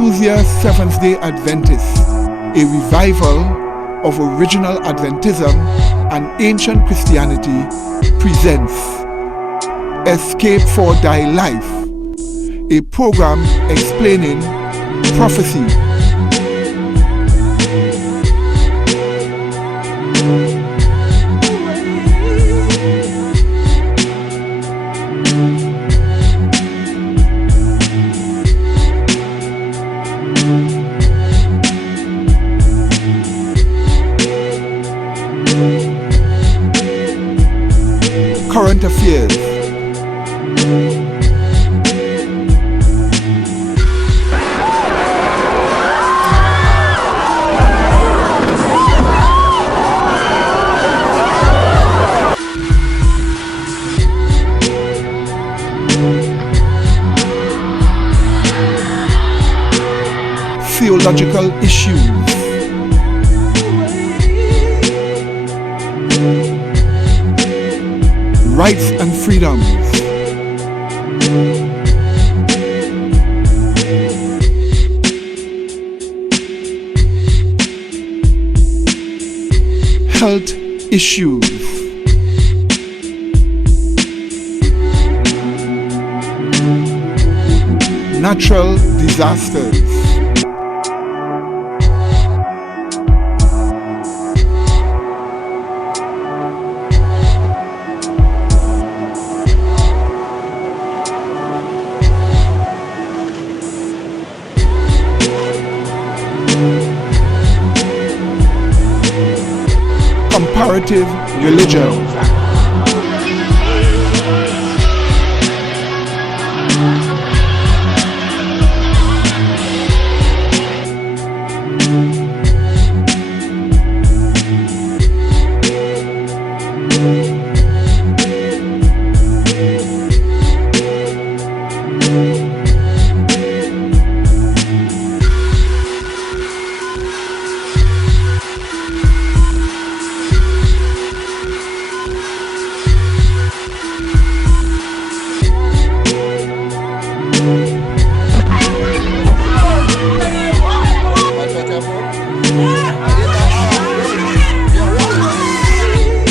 enthusiast Seventh-day Adventists, a revival of original Adventism and ancient Christianity presents Escape for Thy Life, a program explaining prophecy, current affairs, theological issues, rights and freedoms, health issues, natural disasters, comparative religion,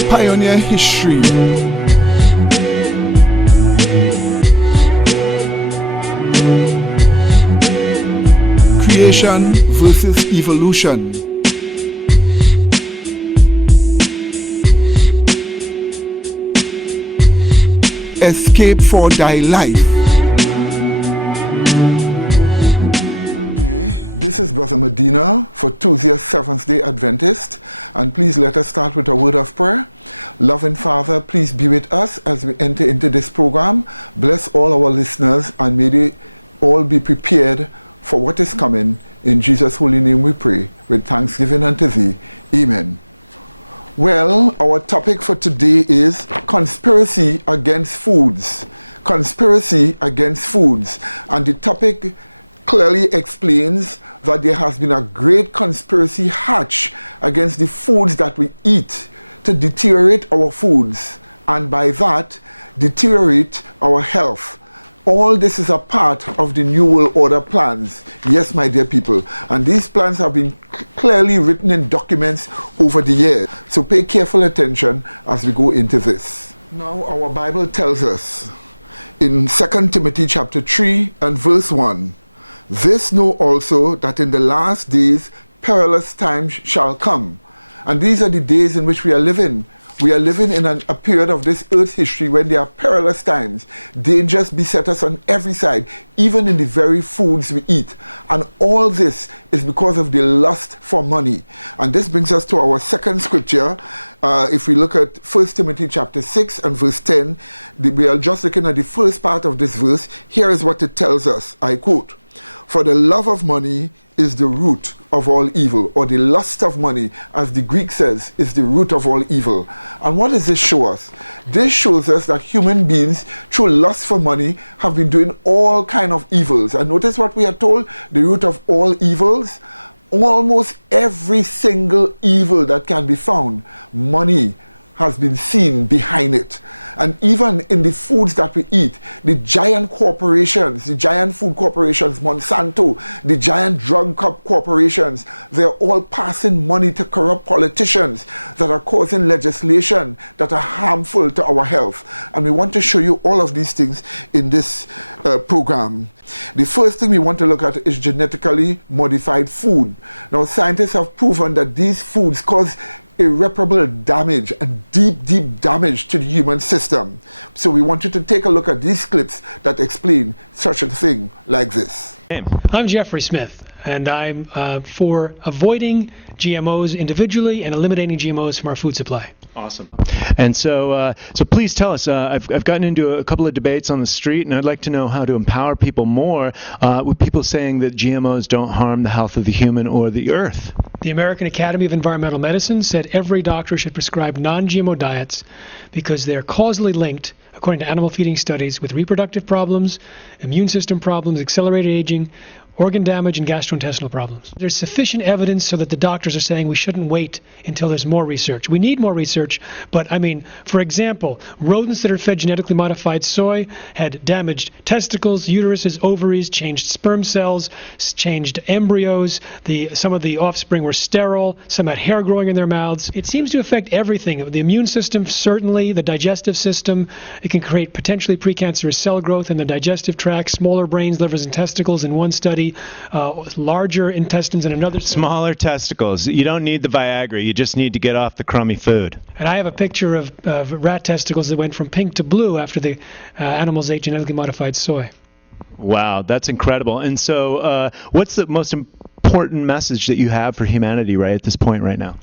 pioneer history, creation versus evolution, escape for thy life. Good day, this is Brother Medina for Tuesday Seventh-day Adventist, and please let us start with a word of prayer. Loving Father, please be with us as we enter into this program. Bless all our listeners and may they all be prepared for what is coming. In Jesus' holy name we pray, with thanksgiving unto thee. Amen. Well, our topic for today is conspiracy against foods. Conspiracy against foods. And the topic clearly explains that there has been a great conspiracy hatched against the foods that we eat to deteriorate our foods, and by that deteriorate our health. All this is a part of the New World Order plans. Yes, my dear people. And these plans have been clearly written in documents over the years. So pay careful attention as we go into this. Now our Bible tells us in 2 Timothy chapter 3 and verse 1, "This know also that in the last days perilous times shall come." And these are the days in which we are living. We are living in a period of this earth's history when there are perilous times. Dangers beset us on every side, even in the very foods we eat. And all this is because of the lust for money. And this brings us to our second scripture. If we look at 1 Timothy chapter 6 and verse 10, we are just looking at the first part of this verse. Here is what it tells us. I quote, "For the love of money is the root of all evil," or the lust of money, as the Greek says, is the root of all evil. And what does this show us? This shows us that human beings, through lust for money, have been doing all kind of evils. And notice what we are told, the root of all evils. Almost every single evil that can be found, money has been seen behind it. And even in the foods that we eat, the giant corporations, the giant food corporations, Monsanto, the giant drug corporations, they're all passing money to corrupt politicians that are causing legislation that are harmful to our health. And we want to show you all of these things in this program. The first thing we want to look at is genetically modified food. Now, scientists have proven that these foods cause irreparable damage and deep, deep damage to the human system. So we want you to take a look at these clips that explain such a thing like this. I'm Jeffrey Smith, and I'm for avoiding GMOs individually and eliminating GMOs from our food supply. Awesome. And so please tell us, I've gotten into a couple of debates on the street, and I'd like to know how to empower people more with people saying that GMOs don't harm the health of the human or the earth. The American Academy of Environmental Medicine said every doctor should prescribe non-GMO diets because they're causally linked, according to animal feeding studies, with reproductive problems, immune system problems, accelerated aging, organ damage, and gastrointestinal problems. There's sufficient evidence so that the doctors are saying we shouldn't wait until there's more research. We need more research, but I mean, for example, rodents that are fed genetically modified soy had damaged testicles, uteruses, ovaries, changed sperm cells, changed embryos. Some of the offspring were sterile, some had hair growing in their mouths. It seems to affect everything. The immune system, certainly, the digestive system. It can create potentially precancerous cell growth in the digestive tract, smaller brains, livers, and testicles in one study. Larger intestines in another. Smaller testicles. You don't need the Viagra. You just need to get off the crummy food. And I have a picture of rat testicles that went from pink to blue after the animals ate genetically modified soy. Wow, that's incredible. And so what's the most important message that you have for humanity right at this point right now?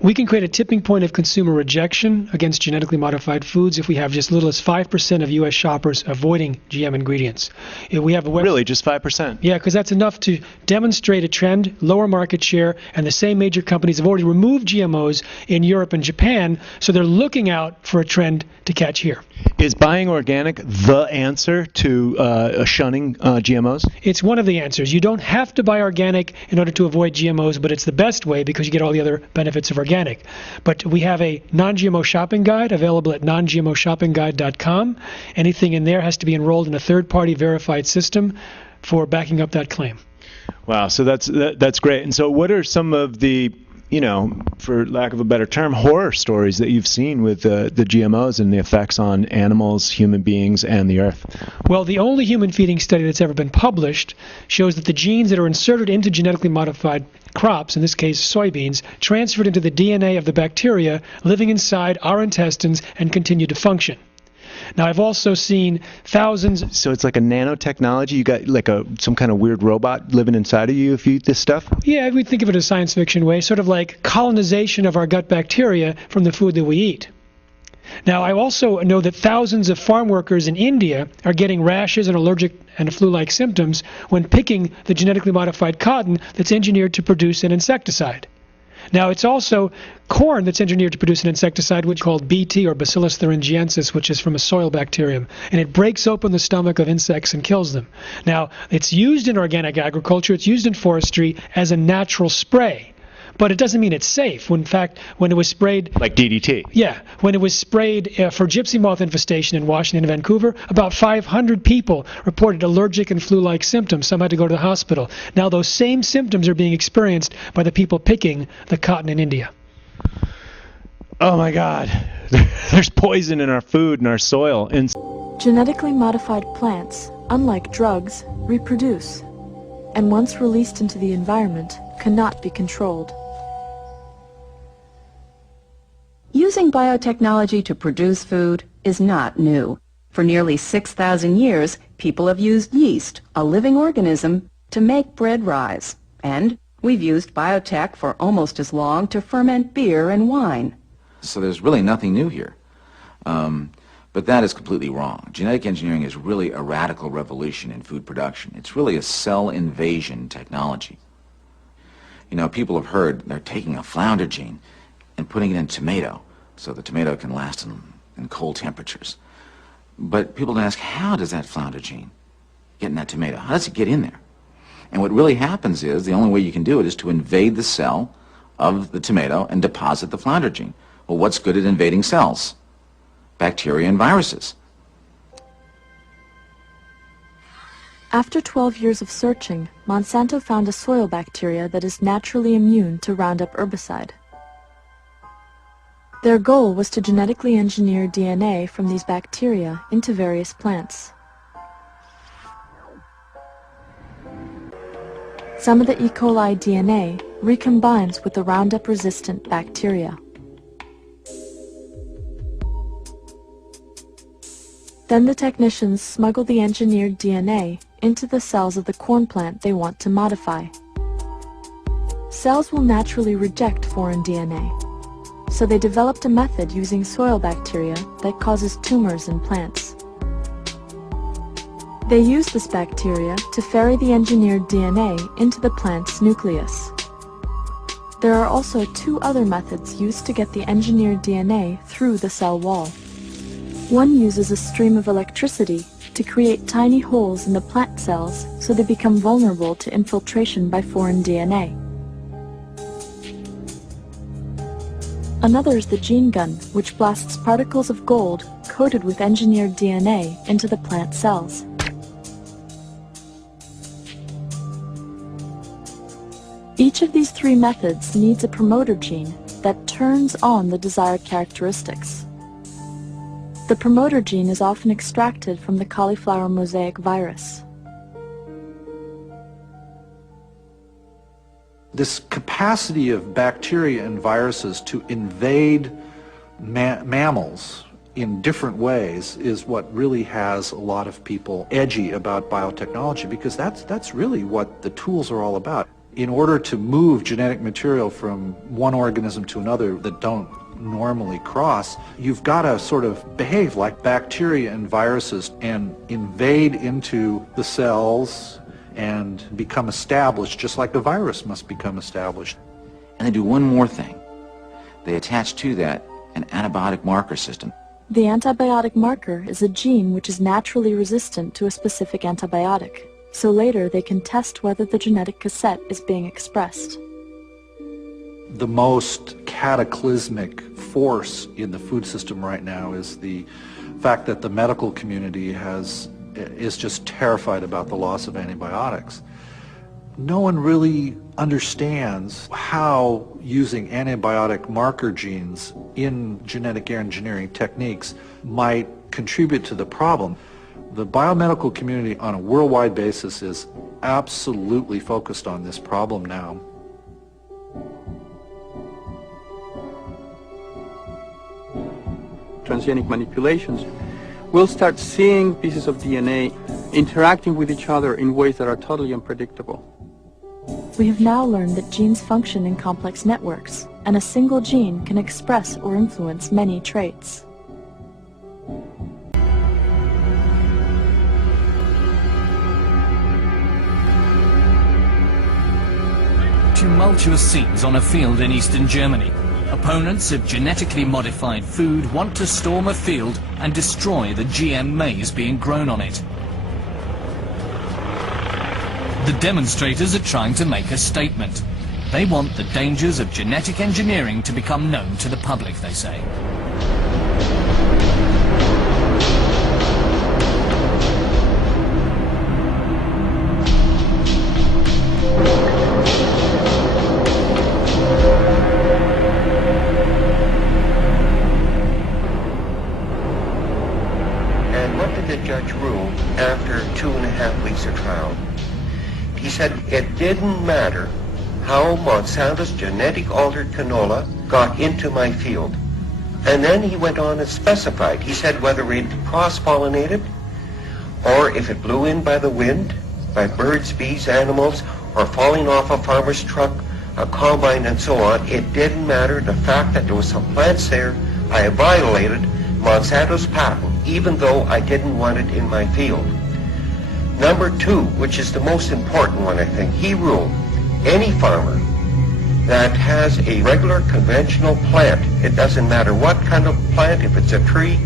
We can create a tipping point of consumer rejection against genetically modified foods if we have just little as 5% of U.S. shoppers avoiding GM ingredients. If we have a really, just 5%? Yeah, because that's enough to demonstrate a trend, lower market share, and the same major companies have already removed GMOs in Europe and Japan, so they're looking out for a trend to catch here. Is buying organic the answer to shunning GMOs? It's one of the answers. You don't have to buy organic in order to avoid GMOs, but it's the best way because you get all the other benefits of organic. But we have a non-GMO shopping guide available at nongmoshoppingguide.com. Anything in there has to be enrolled in a third-party verified system for backing up that claim. Wow, so that's great. And so what are some of the, for lack of a better term, horror stories that you've seen with the GMOs and the effects on animals, human beings, and the earth? Well, the only human feeding study that's ever been published shows that the genes that are inserted into genetically modified crops, in this case soybeans, transferred into the DNA of the bacteria living inside our intestines and continue to function. Now, I've also seen thousands. So it's like a nanotechnology? You got like some kind of weird robot living inside of you if you eat this stuff? Yeah, we think of it as a science fiction way, sort of like colonization of our gut bacteria from the food that we eat. Now, I also know that thousands of farm workers in India are getting rashes and allergic and flu-like symptoms when picking the genetically modified cotton that's engineered to produce an insecticide. Now, it's also corn that's engineered to produce an insecticide, which is called BT, or Bacillus thuringiensis, which is from a soil bacterium, and it breaks open the stomach of insects and kills them. Now, it's used in organic agriculture, it's used in forestry as a natural spray. But it doesn't mean it's safe. In fact, when it was sprayed... Like DDT? Yeah. When it was sprayed for gypsy moth infestation in Washington and Vancouver, about 500 people reported allergic and flu-like symptoms. Some had to go to the hospital. Now those same symptoms are being experienced by the people picking the cotton in India. Oh my God. There's poison in our food and our soil. Genetically modified plants, unlike drugs, reproduce, and once released into the environment, cannot be controlled. Using biotechnology to produce food is not new. For nearly 6,000 years, people have used yeast, a living organism, to make bread rise. And we've used biotech for almost as long to ferment beer and wine. So there's really nothing new here. But that is completely wrong. Genetic engineering is really a radical revolution in food production. It's really a cell invasion technology. People have heard they're taking a flounder gene and putting it in tomato so the tomato can last in cold temperatures. But people don't ask, how does that flounder gene get in that tomato? How does it get in there? And what really happens is the only way you can do it is to invade the cell of the tomato and deposit the flounder gene. Well, what's good at invading cells? bacteria and viruses. After 12 years of searching, Monsanto found a soil bacteria that is naturally immune to Roundup herbicide. Their goal was to genetically engineer DNA from these bacteria into various plants. Some of the E. coli DNA recombines with the Roundup-resistant bacteria. Then the technicians smuggle the engineered DNA into the cells of the corn plant they want to modify. Cells will naturally reject foreign DNA, so they developed a method using soil bacteria that causes tumors in plants. They use this bacteria to ferry the engineered DNA into the plant's nucleus. There are also two other methods used to get the engineered DNA through the cell wall. One uses a stream of electricity to create tiny holes in the plant cells so they become vulnerable to infiltration by foreign DNA. Another is the gene gun, which blasts particles of gold coated with engineered DNA into the plant cells. Each of these three methods needs a promoter gene that turns on the desired characteristics. The promoter gene is often extracted from the cauliflower mosaic virus. This capacity of bacteria and viruses to invade mammals in different ways is what really has a lot of people edgy about biotechnology, because that's really what the tools are all about. In order to move genetic material from one organism to another that don't normally cross, you've got to sort of behave like bacteria and viruses and invade into the cells and become established, just like the virus must become established. And they do one more thing. They attach to that an antibiotic marker system. The antibiotic marker is a gene which is naturally resistant to a specific antibiotic, so later they can test whether the genetic cassette is being expressed. The most cataclysmic force in the food system right now is the fact that the medical community is just terrified about the loss of antibiotics. No one really understands how using antibiotic marker genes in genetic engineering techniques might contribute to the problem. The biomedical community on a worldwide basis is absolutely focused on this problem now. Transgenic manipulations, we'll start seeing pieces of DNA interacting with each other in ways that are totally unpredictable. We have now learned that genes function in complex networks, and a single gene can express or influence many traits. Tumultuous scenes on a field in eastern Germany. Opponents of genetically modified food want to storm a field and destroy the GM maize being grown on it. The demonstrators are trying to make a statement. They want the dangers of genetic engineering to become known to the public, they say. After 2.5 weeks of trial, he said it didn't matter how Monsanto's genetic altered canola got into my field. And then he went on and specified. He said whether it cross-pollinated or if it blew in by the wind, by birds, bees, animals, or falling off a farmer's truck, a combine, and so on, it didn't matter. The fact that there was some plants there, I violated Monsanto's patent, even though I didn't want it in my field. Number two, which is the most important one, I think, he ruled any farmer that has a regular conventional plant, it doesn't matter what kind of plant, if it's a tree,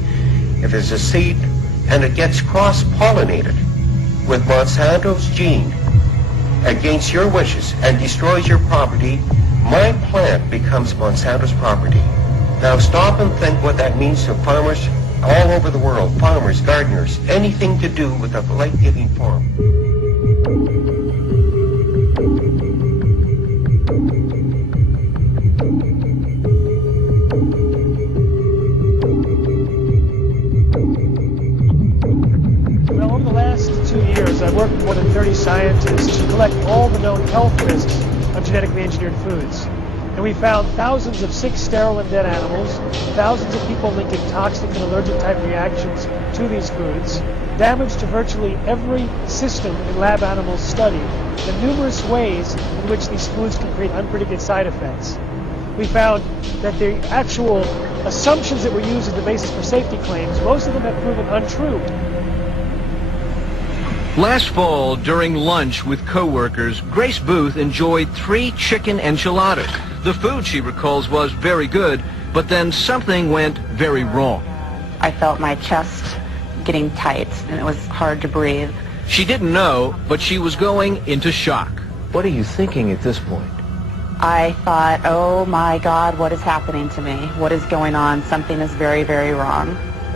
if it's a seed, and it gets cross-pollinated with Monsanto's gene against your wishes and destroys your property, my plant becomes Monsanto's property. Now stop and think what that means to farmers all over the world, farmers, gardeners, anything to do with a life-giving form. Well, over the last 2 years, I've worked with more than 30 scientists to collect all the known health risks of genetically engineered foods. And we found thousands of sick, sterile, and dead animals, thousands of people linking toxic and allergic type reactions to these foods, damage to virtually every system in lab animals studied, and numerous ways in which these foods can create unpredicted side effects. We found that the actual assumptions that were used as the basis for safety claims, most of them have proven untrue. Last fall, during lunch with co-workers, Grace Booth enjoyed 3 chicken enchiladas. The food, she recalls, was very good, but then something went very wrong. I felt my chest getting tight, and it was hard to breathe. She didn't know, but she was going into shock. What are you thinking at this point? I thought, oh my God, what is happening to me? What is going on? Something is very, very wrong.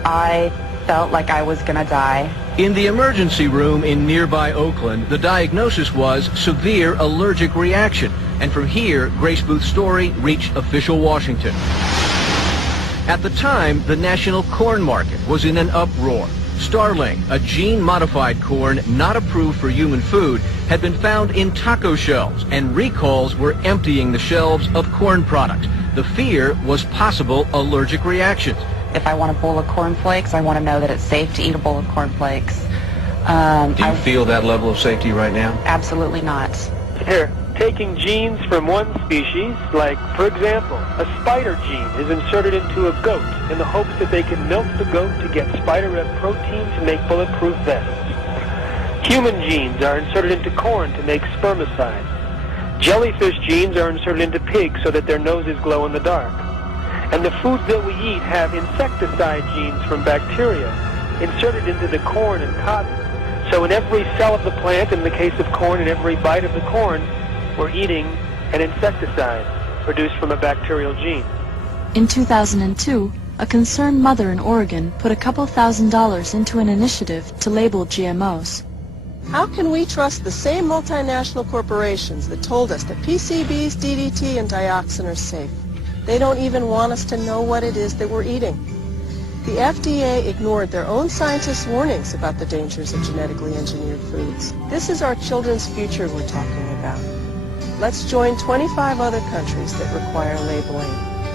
I felt like I was going to die. In the emergency room in nearby Oakland, the diagnosis was severe allergic reaction. And from here, Grace Booth's story reached official Washington. At the time, the national corn market was in an uproar. Starling, a gene-modified corn not approved for human food, had been found in taco shells, and recalls were emptying the shelves of corn products. The fear was possible allergic reactions. If I want a bowl of cornflakes, I want to know that it's safe to eat a bowl of cornflakes. Do you feel that level of safety right now? Absolutely not. Here, taking genes from one species, like, for example, a spider gene is inserted into a goat in the hopes that they can milk the goat to get spider-web protein to make bulletproof vests. Human genes are inserted into corn to make spermicides. Jellyfish genes are inserted into pigs so that their noses glow in the dark. And the foods that we eat have insecticide genes from bacteria inserted into the corn and cotton. So in every cell of the plant, in the case of corn, in every bite of the corn, we're eating an insecticide produced from a bacterial gene. In 2002, a concerned mother in Oregon put a couple $1,000s into an initiative to label GMOs. How can we trust the same multinational corporations that told us that PCBs, DDT, and dioxin are safe? They don't even want us to know what it is that we're eating. The FDA ignored their own scientists' warnings about the dangers of genetically engineered foods. This is our children's future we're talking about. Let's join 25 other countries that require labeling.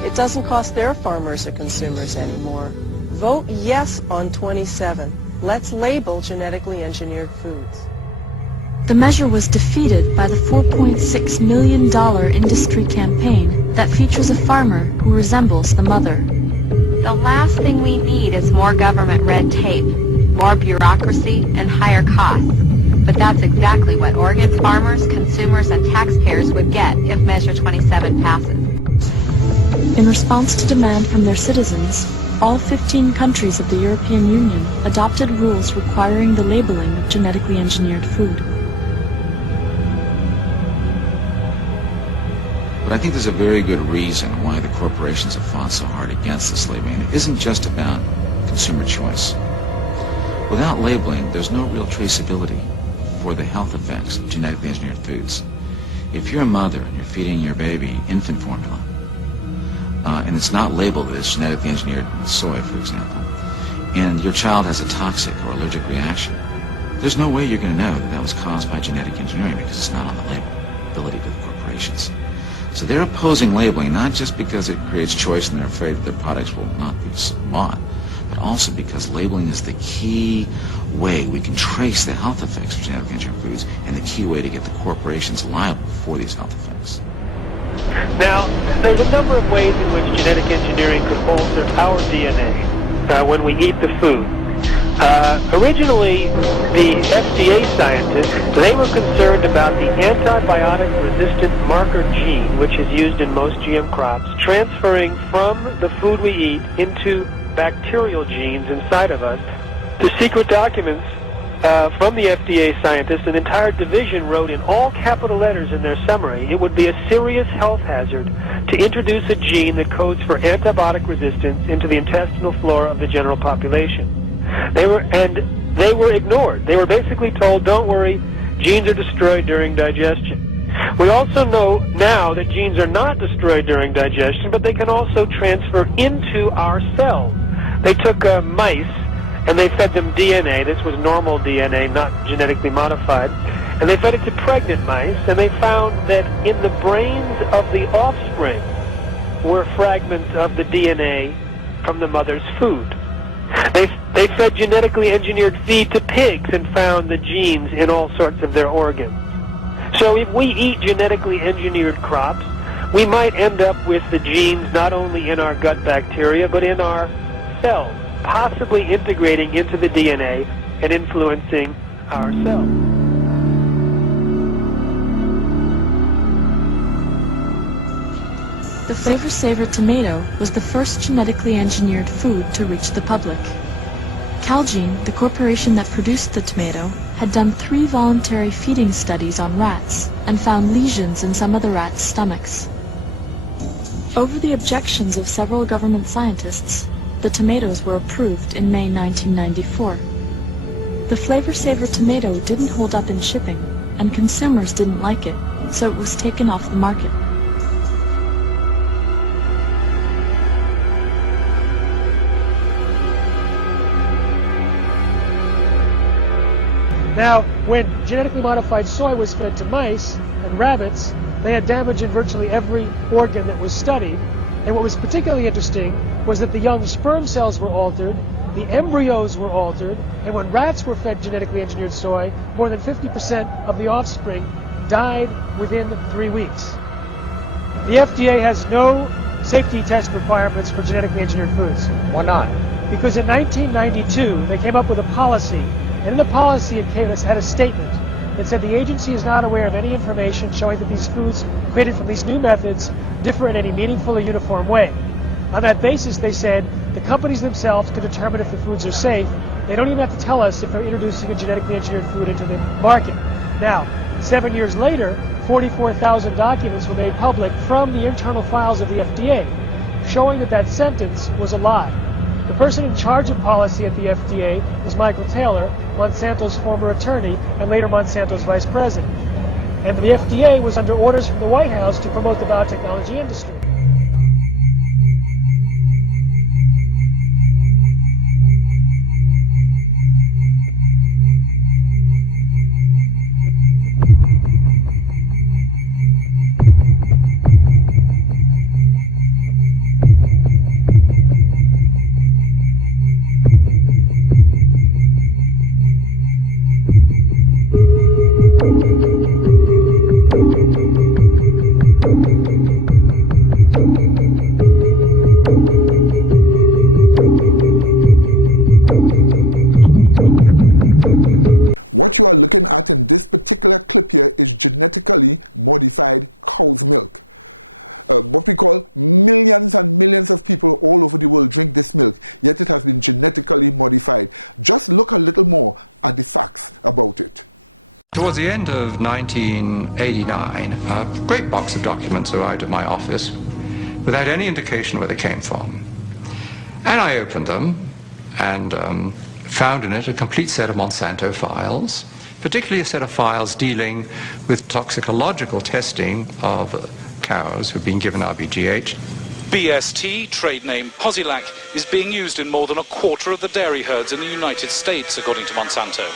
It doesn't cost their farmers or consumers anymore. Vote yes on 27. Let's label genetically engineered foods. The measure was defeated by the $4.6 million industry campaign that features a farmer who resembles the mother. The last thing we need is more government red tape, more bureaucracy, and higher costs. But that's exactly what Oregon's farmers, consumers, and taxpayers would get if Measure 27 passes. In response to demand from their citizens, all 15 countries of the European Union adopted rules requiring the labeling of genetically engineered food. But I think there's a very good reason why the corporations have fought so hard against this labeling. It isn't just about consumer choice. Without labeling, there's no real traceability for the health effects of genetically engineered foods. If you're a mother and you're feeding your baby infant formula, and it's not labeled as genetically engineered soy, for example, and your child has a toxic or allergic reaction, there's no way you're going to know that that was caused by genetic engineering because it's not on the labelability to the corporations. So they're opposing labeling not just because it creates choice and they're afraid that their products will not be bought, but also because labeling is the key way we can trace the health effects of genetically engineered foods and the key way to get the corporations liable for these health effects. Now, there's a number of ways in which genetic engineering could alter our DNA when we eat the food. Originally, the FDA scientists, they were concerned about the antibiotic-resistant marker gene, which is used in most GM crops, transferring from the food we eat into bacterial genes inside of us. The secret documents from the FDA scientists, an entire division wrote in all capital letters in their summary, it would be a serious health hazard to introduce a gene that codes for antibiotic resistance into the intestinal flora of the general population. They were ignored. They were basically told, don't worry, genes are destroyed during digestion. We also know now that genes are not destroyed during digestion, but they can also transfer into our cells. They took mice and they fed them DNA. This was normal DNA, not genetically modified. And they fed it to pregnant mice, and they found that in the brains of the offspring were fragments of the DNA from the mother's food. They fed genetically engineered feed to pigs and found the genes in all sorts of their organs. So if we eat genetically engineered crops, we might end up with the genes not only in our gut bacteria, but in our cells, possibly integrating into the DNA and influencing our cells. The Flavor Saver tomato was the first genetically engineered food to reach the public. Calgene, the corporation that produced the tomato, had done 3 voluntary feeding studies on rats and found lesions in some of the rats' stomachs. Over the objections of several government scientists, the tomatoes were approved in May 1994. The Flavor Saver tomato didn't hold up in shipping, and consumers didn't like it, so it was taken off the market. Now, when genetically modified soy was fed to mice and rabbits, they had damage in virtually every organ that was studied. And what was particularly interesting was that the young sperm cells were altered, the embryos were altered, and when rats were fed genetically engineered soy, more than 50% of the offspring died within 3 weeks. The FDA has no safety test requirements for genetically engineered foods. Why not? Because in 1992, they came up with a policy. And in the policy, it had a statement that said the agency is not aware of any information showing that these foods created from these new methods differ in any meaningful or uniform way. On that basis, they said the companies themselves can determine if the foods are safe. They don't even have to tell us if they're introducing a genetically engineered food into the market. Now, 7 years later, 44,000 documents were made public from the internal files of the FDA, showing that that sentence was a lie. The person in charge of policy at the FDA was Michael Taylor, Monsanto's former attorney and later Monsanto's vice president. And the FDA was under orders from the White House to promote the biotechnology industry. What you are looking at in this particular clip here is genetically modified cow's milk. What we call millions and millions of people all over the world drink this milk, yet it has been genetically modified. Just look a little more at the facts about it. Towards the end of 1989, a great box of documents arrived at my office without any indication where they came from. And I opened them and found in it a complete set of Monsanto files, particularly a set of files dealing with toxicological testing of cows who've been given RBGH. BST, trade name Posilac, is being used in more than a quarter of the dairy herds in the United States, according to Monsanto.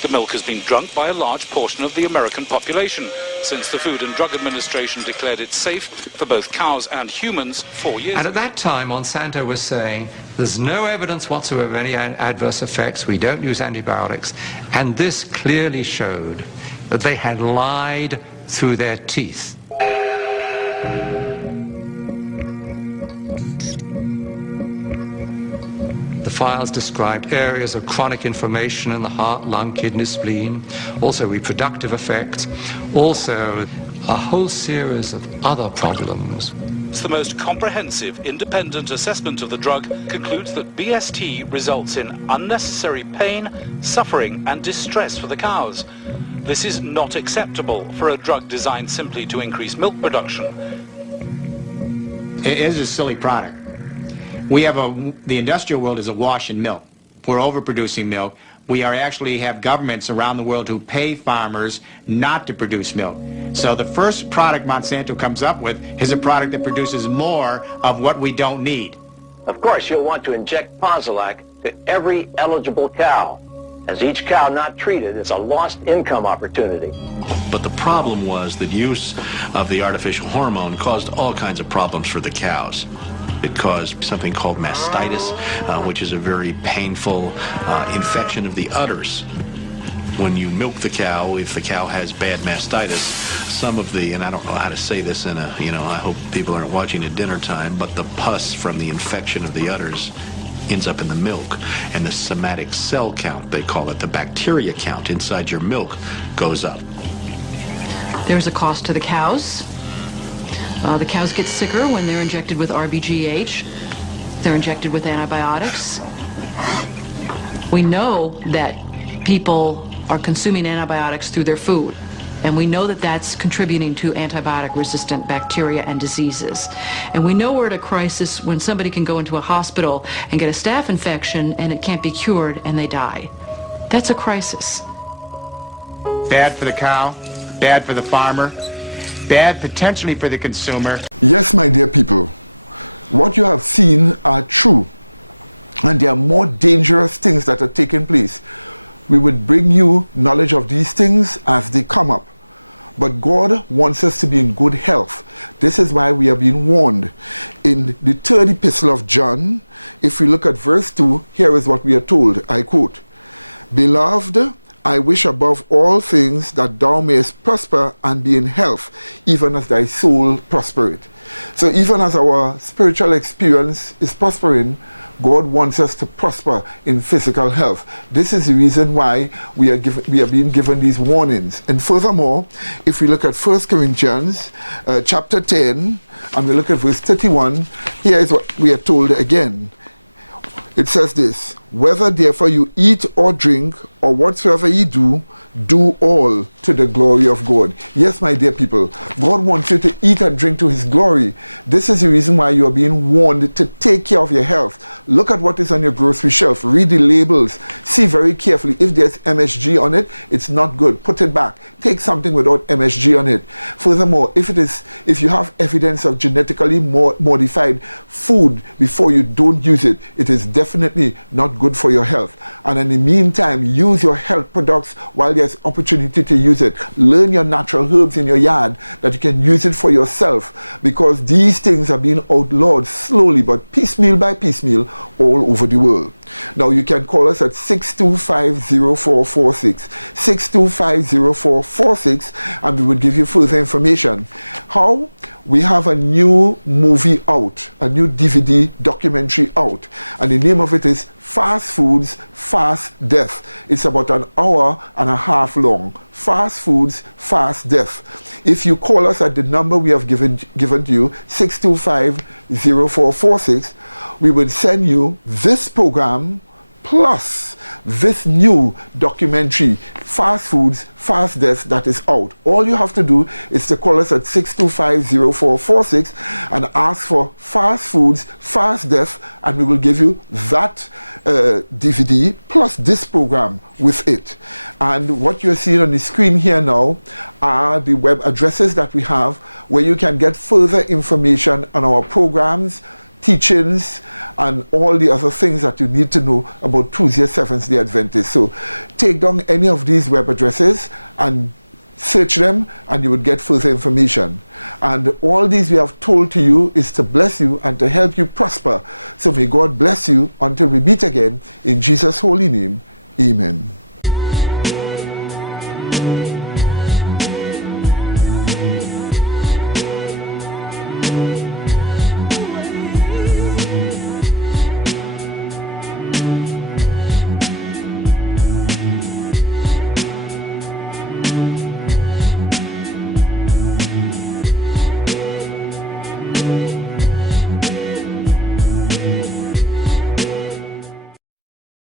The milk has been drunk by a large portion of the American population since the Food and Drug Administration declared it safe for both cows and humans 4 years ago. And at that time, Monsanto was saying, there's no evidence whatsoever of any adverse effects, we don't use antibiotics, and this clearly showed that they had lied through their teeth. The files described areas of chronic inflammation in the heart, lung, kidney, spleen, also reproductive effects, also a whole series of other problems. The most comprehensive independent assessment of the drug concludes that BST results in unnecessary pain, suffering and distress for the cows. This is not acceptable for a drug designed simply to increase milk production. It is a silly product. The industrial world is awash in milk. We're overproducing milk. We actually have governments around the world who pay farmers not to produce milk. So the first product Monsanto comes up with is a product that produces more of what we don't need. Of course, you'll want to inject Posilac to every eligible cow, as each cow not treated is a lost income opportunity. But the problem was that use of the artificial hormone caused all kinds of problems for the cows. It caused something called mastitis, which is a very painful infection of the udders. When you milk the cow, if the cow has bad mastitis, some of the, and I don't know how to say this in a, I hope people aren't watching at dinner time, but the pus from the infection of the udders ends up in the milk, and the somatic cell count, they call it, the bacteria count inside your milk goes up. There's a cost to the cows. The cows get sicker when they're injected with RBGH. They're injected with antibiotics. We know that people are consuming antibiotics through their food, and we know that that's contributing to antibiotic-resistant bacteria and diseases. And we know we're at a crisis when somebody can go into a hospital and get a staph infection and it can't be cured and they die. That's a crisis. Bad for the cow, bad for the farmer, bad potentially for the consumer. Yes, my dear people, what you have seen are true, and there are more dangerous things that are taking place. We would bring you knowledge of these things as they come up. But God wants us to be in good health. This is why we are being warned. In the third epistle of John, if we look at verse 2, here is what we are told. I quote, "Beloved, I wish above all things that thou mayest prosper and be in health, even as thy soul prospereth." So even as our spiritual experience is prospering, God wants us to prosper in physical health. This is the reason why we are being given these warnings. And furthermore, if we look at 1 Corinthians chapter 10, and we look at verse 31, here is what we are told again. It says this, "Whether therefore you eat or drink, or whatsoever ye do, do all to the glory of God." Yes, my dear people, God wants you to eat and drink to His glory. This is the reason why you are being warned to take care of your health. Look at what is on your grocery shelf. Read the labels. See very carefully. If there's MSG on it, it's not good. Put it back. Take something without MSG on it. Furthermore, if you have evidence of genetically modified food before you don't use it, it is definitely not good for your health. And in the meantime, use your health products while there's opportunity to use it. Learn your natural herbs in your yard that you can use it for yourself, because these things are being outlawed slowly but piecemeal by piecemeal all over the world. Now you can call us at 625-0446, 625-0446, and we will give you further information. How? We have a new movie out, a new DVD documentary out, and the name of it is Fast Foods, Fast Death. It's about an hour and a half long. Fast Foods, Fast Death. If you call us at the number we have given to you, 625-0446, we will send you this program plus this new documentary, Fast Foods, Fast Death, that is out. All you have to do is to call us at 625-0446 and ask for Fast Foods, Fast Death, and we will give you that DVD plus this program with it. And what you're seeing on the screen here now are the web addresses that we have where you can get further information on our programs, teachings, and all the other things that you need to know about Tuesday Seventh-day Adventists. So take down any of these web addresses and search them, and you would get further information. And all these we have told to you is to bless you and to help you prosper. So may God bless you until we meet again. In Jesus' holy name, amen.